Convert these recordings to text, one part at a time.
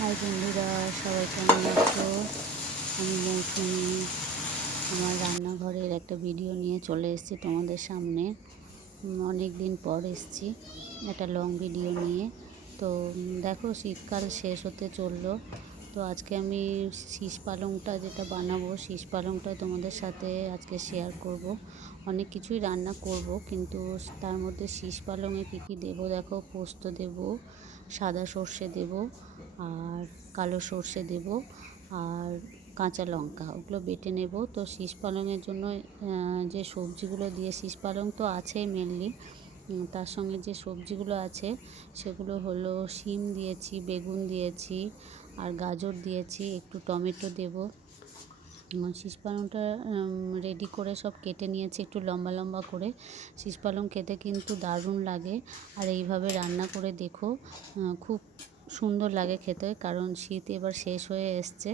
High বন্ধুরা, সবাই কেমন আছো? আমি মৌসুমি আমার রান্নাঘরের একটা ভিডিও নিয়ে চলে এসেছি তোমাদের সামনে। অনেক দিন পর এসেছি একটা লং ভিডিও নিয়ে। তো দেখো, শীতকাল শেষ হতে চললো। তো আজকে আমি শীষ পালংটা যেটা বানাবো, শীষ পালংটা তোমাদের সাথে আজকে শেয়ার করব। অনেক কিছুই রান্না করব, কিন্তু তার মধ্যে শীষ পালংয়ে কী কী দেবো দেখো। পোস্ত দেবো, সাদা সর্ষে দেবো, আর কালো সর্ষে দেবো, আর কাঁচা লঙ্কা, ওগুলো বেটে নেব। তো শীষ পালংয়ের জন্য যে সবজিগুলো দিয়ে, শীষ পালং তো আছেই মেনলি, তার সঙ্গে যে সবজিগুলো আছে সেগুলো হলো শিম দিয়েছি, বেগুন দিয়েছি, আর গাজর দিয়েছি, একটু টমেটো দেব। শীষ পালংটা রেডি করে সব কেটে নিয়েছি একটু লম্বা লম্বা করে। শীষ পালং খেতে কিন্তু দারুণ লাগে, আর এইভাবে রান্না করে দেখো, খুব সুন্দর লাগে খেতে। কারণ শীত এবার শেষ হয়ে এসছে,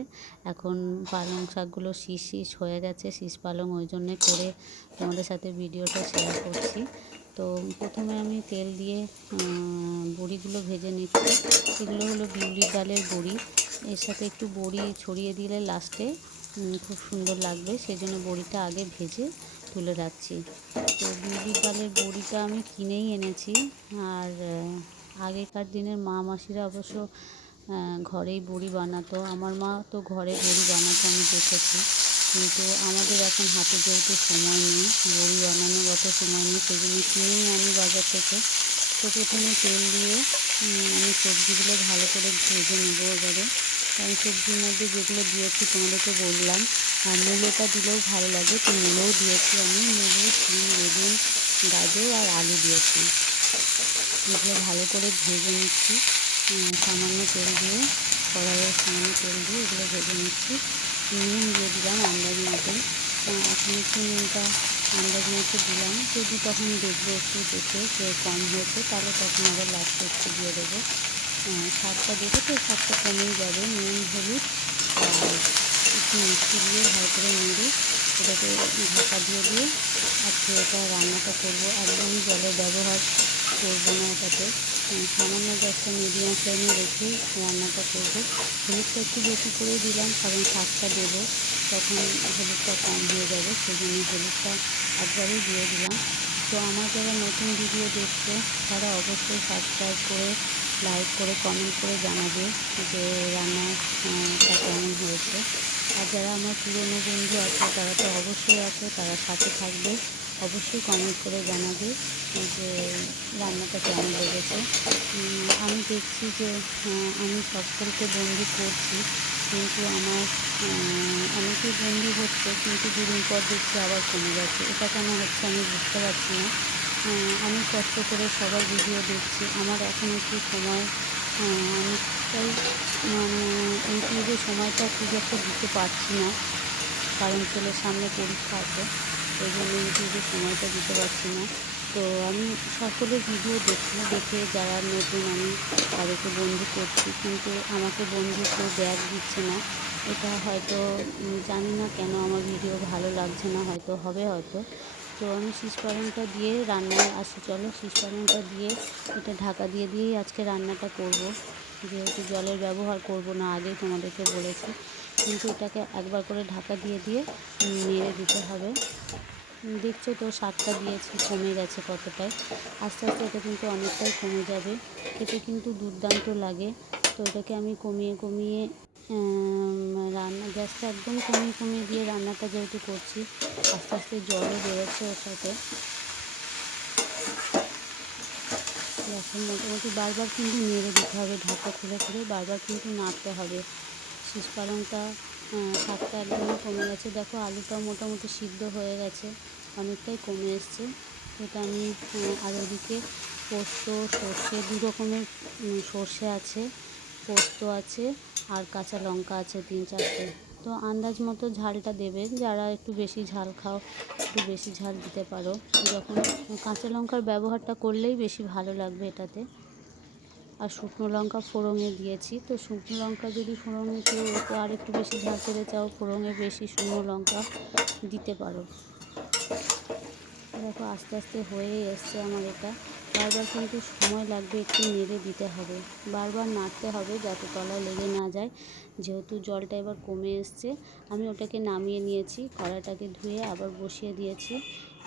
এখন পালং শাকগুলো শীষ শীষ হয়ে গেছে শীষ পালং, ওই জন্যে করে তোমাদের সাথে ভিডিওটা শেয়ার করছি। তো প্রথমে আমি তেল দিয়ে বড়িগুলো ভেজে নিচ্ছি। এগুলো হলো বিউলির ডালের বড়ি, এর সাথে একটু বড়ি ছড়িয়ে দিলে লাস্টে খুব সুন্দর লাগবে, সেই জন্য বড়িটা আগে ভেজে তুলে রাখছি। তো বিউলির ডালের বড়িটা আমি কিনেই এনেছি। আর আগেকার দিনের মা মাসিরা অবশ্য ঘরেই বড়ি বানাতো। আমার মা তো ঘরে বড়ি বানাতো, আমি দেখেছি। কিন্তু আমাদের এখন হাতে যেহেতু সময় নেই, বড়ি বানানোর অত সময় নেই, সেই জন্য কিনেই আনি বাজার থেকে। তো প্রথমে তেল দিয়ে আমি সবজিগুলো ভালো করে ভেজে নেবো এবারে। কারণ সবজির মধ্যে যেগুলো দিয়েছি তোমাদেরকে বললাম, আর মূলোটা দিলেও ভালো লাগে, তো মূলোও দিয়েছি আমি। মূলো, শিম, বেগুন, গাজর আর আলু দিয়েছি। এগুলো ভালো করে ভেজে নিচ্ছি সামান্য তেল দিয়ে, কড়াইয়ে সামান্য তেল দিয়ে এগুলো ভেজে নিচ্ছি। নুন দিয়ে দিলাম আন্দাজ মতন। এখন একটু নুনটা আন্দাজ মতো দিলাম, যদি তখন দেখবো একটু দেখে যে কম হয়েছে, তাহলে তখন আবার লাস্টে একটু দিয়ে দেবো। স্বাদটা দেবো তো স্বাদটা কমেই যাবে। নুন, হলুদ আর একটু মিষ্টি দিয়ে ভালো করে নেড়ে এটাকে ঢাকা দিয়ে আজকে এটা রান্নাটা করবো। একদমই জলের ব্যবহার করবো না এটাতে। সামান্য গ্যাসটা মিডিয়াম ফ্লেমে রেখে রান্নাটা করবো। হলুদটা একটু বেশি করে দিলাম, কারণ শাকটা দেবো, তখন হলুদটা কম হয়ে যাবে, সেই জন্য হলুদটা একবারেই দিয়ে দিলাম। তো আমার যারা নতুন ভিডিও দেখছো তারা অবশ্যই সাবস্ক্রাইব করে, লাইক করে, কমেন্ট করে জানাবে যে রান্নাটা কেমন হয়েছে। আর যারা আমার পুরনো বন্ধু আছে তারা তো অবশ্যই আছে, তারা সাথে থাকবে, অবশ্যই কমেন্ট করে জানাবে যে রান্নাটা কেমন লেগেছে। আমি দেখছি যে আমি সকলকে বন্ধু করছি, কিন্তু আমার অনেকেই বন্ধু হচ্ছে, কিন্তু দুদিন পর দেখছি আবার কমে যাচ্ছে। এটা কেন হচ্ছে আমি বুঝতে পারছি না। আমি কষ্ট করে সবার ভিডিও দেখছি, আমার এখন একটু সময় অনেকটাই ইউটিউবে সময়টা খুব একটা দিতে পারছি না, কারণ ছেলের সামনে পরীক্ষা আছে, ওই জন্য ইউটিউবে সময়টা দিতে পারছি না। তো আমি সকলের ভিডিও দেখে যারা নতুন, আমি তাদেরকে বন্ধু করছি, কিন্তু আমাকে বন্ধু কেউ ব্যাক দিচ্ছে না। এটা হয়তো জানি না কেন আমার ভিডিও ভালো লাগছে না, হয়তো হবে হয়তো। তো আমি শীষ পালংটা দিয়ে রান্নায় আসি, চলো শীষ পালংটা দিয়ে এটা ঢাকা দিয়েই আজকে রান্নাটা করব। যেহেতু জলের ব্যবহার করব না, আগেই তোমাদেরকে বলেছি, কিন্তু এটাকে একবার করে ঢাকা দিয়ে নেড়ে দিতে হবে। দেখছো তো শাকটা দিয়েছি কমে গেছে কতটাই, আস্তে আস্তে এটা কিন্তু অনেকটাই কমে যাবে, খেতে কিন্তু দুর্দান্ত লাগে। তো এটাকে আমি কমিয়ে গ্যাসটা একদম কমিয়ে দিয়ে রান্নাটা যেহেতু করছি, আস্তে আস্তে জলও বেরোচ্ছে ওর সাথে। গ্যাসের মোটামুটি বারবার কিন্তু নেড়ে দিতে হবে, ঢাকা খুলে বারবার কিন্তু নাড়তে হবে। শীষ পালংটা শাকটা একদমই কমে গেছে, দেখো আলুটাও মোটামুটি সিদ্ধ হয়ে গেছে, অনেকটাই কমে এসছে। এটা আমি আর ওদিকে পোস্ত, সর্ষে, দু রকমের সর্ষে আছে, পোস্ত আছে, আর কাঁচা লঙ্কা আছে 3-4টে। তো আন্দাজ মতো ঝালটা দেবে, যারা একটু বেশি ঝাল খাও একটু বেশি ঝাল দিতে পারো। যখন কাঁচা লঙ্কার ব্যবহারটা করলেই বেশি ভালো লাগবে এটাতে। আর শুকনো লঙ্কা ফোড়নে দিয়েছি, তো শুকনো লঙ্কা যদি ফোড়নে কেউ আর একটু বেশি ঝাল খেতে চাও, ফোড়নে বেশি শুকনো লঙ্কা দিতে পারো। দেখো আস্তে আস্তে হয়ে এসছে আমার এটা। বারবার কিন্তু সময় লাগবে, একটু নেড়ে দিতে হবে, বারবার নাড়তে হবে যাতে তলায় লেগে না যায়। যেহেতু জলটা এবার কমে এসছে, আমি ওটাকে নামিয়ে নিয়েছি, কড়াইটাকে ধুয়ে আবার বসিয়ে দিয়েছি।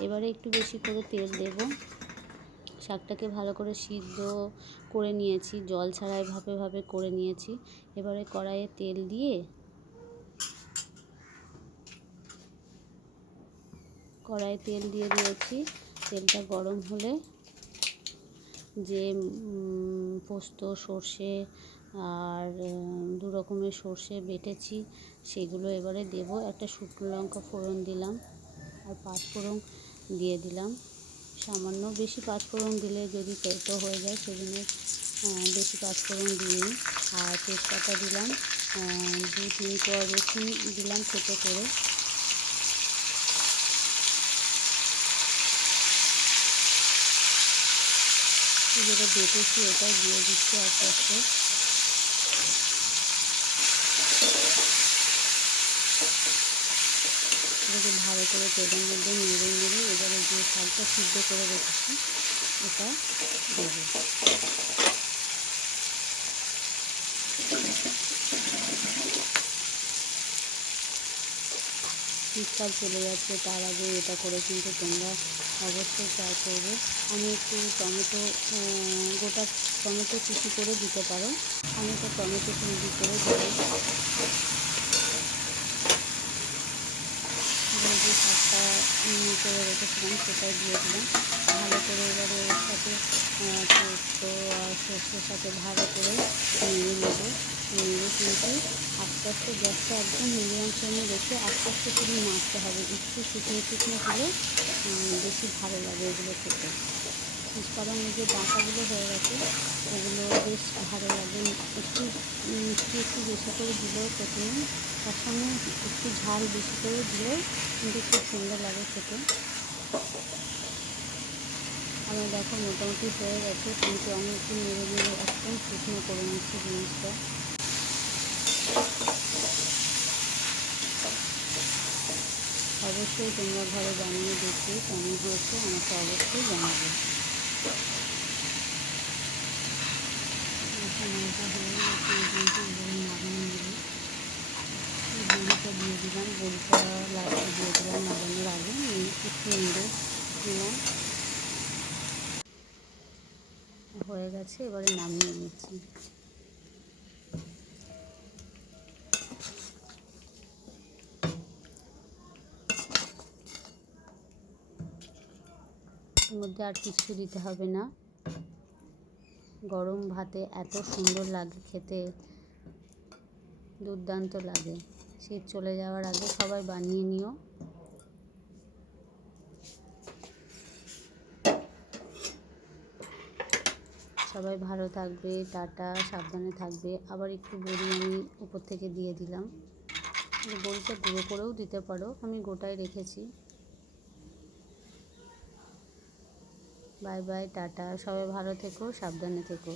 এবারে একটু বেশি করে তেল দেব। শাকটাকে ভালো করে সিদ্ধ করে নিয়েছি, জল ছাড়াই ভাপে ভাপে করে নিয়েছি। এবারে কড়াইয়ে তেল দিয়ে দিয়েছি। তেলটা গরম হলে যে পোস্ত, সর্ষে আর 2 রকমের সর্ষে বেটেছি সেগুলো এবারে দেব। একটা শুকনো লঙ্কা ফোড়ন দিলাম আর 5 ফোড়ন দিয়ে দিলাম। সামান্য, বেশি 5 ফোড়ন দিলে যদি তেতো হয়ে যায় সেজন্য বেশি 5 ফোড়ন দিইনি। আর তেজপাতা দিলাম, 2-3 কোয়া রসুন দিলাম ছোটো করে। যেটা বেটেছি ওটা দিয়ে দিচ্ছি আস্তে আস্তে। এটাকে ভালো করে তেলের মধ্যে নেড়ে এবারে যে শাকটা সিদ্ধ করে রেখেছি ওটা দেবো। শীতকাল চলে যাচ্ছে, তার আগে এটা করে কিন্তু তোমরা অবশ্যই ট্রাই করবে। আমি একটু টমেটো, গোটা টমেটো কুচি করে দিতে পারো, আমি তো টমেটো কুচি করে দেবো। যে শাকটা করে রেখেছিলাম সেটাই দিয়ে দিলাম। ভালো করে এবারে এর সাথে পোস্ত আর সর্ষের সাথে ভালো করে নেড়ে নেব। নেড়ে কিন্তু আস্তে আস্তে গ্যাসটা একদম মিডিয়াম ফ্লেমে রেখে আস্তে আস্তে করে নাড়তে হবে। একটু শুকনো শুকনো হলে বেশি ভালো লাগে এগুলো খেতে। পালংয়ের যে ডাঁটাগুলো হয়ে গেছে ওগুলো বেশ ভালো লাগে। একটু একটু বেশি করে দিলেও প্রথমে, তার সঙ্গে একটু ঝাল বেশি করে দিলেও কিন্তু খুব সুন্দর লাগে খেতে। আমার দেখো মোটামুটি হয়ে গেছে, কিন্তু আমি একটু নেড়ে একদম শুকনো করে নিচ্ছি জিনিসটা। অবশ্যই তোমরা ঘরে বানিয়ে দেখবে কেমন হয়েছে, আমাকে অবশ্যই জানাবে। সময়টা হয়ে গেছে, কিন্তু নাড়ানো নেবে। বড়িটা দিয়ে দিলাম, বড়িটা লাস্টে দিয়ে দিলাম নাড়ানোর আগে, একটু নেড়ে দিলাম। হয়ে গেছে, এবারে নামিয়ে নিচ্ছি। এর মধ্যে আর কিছু দিতে হবে না। গরম ভাতে এত সুন্দর লাগে খেতে, দুর্দান্ত লাগে। শীত চলে যাওয়ার আগে সবাই বানিয়ে নিও। সবাই ভালো থাকবে, টাটা, সাবধানে থাকবে। আবার একটু বড়ি আমি উপর থেকে দিয়ে দিলাম। বড়িটা গুঁড়ো করেও দিতে পারো, আমি গোটাই রেখেছি। বাই বাই, টাটা, সবাই ভালো থেকো, সাবধানে থেকো।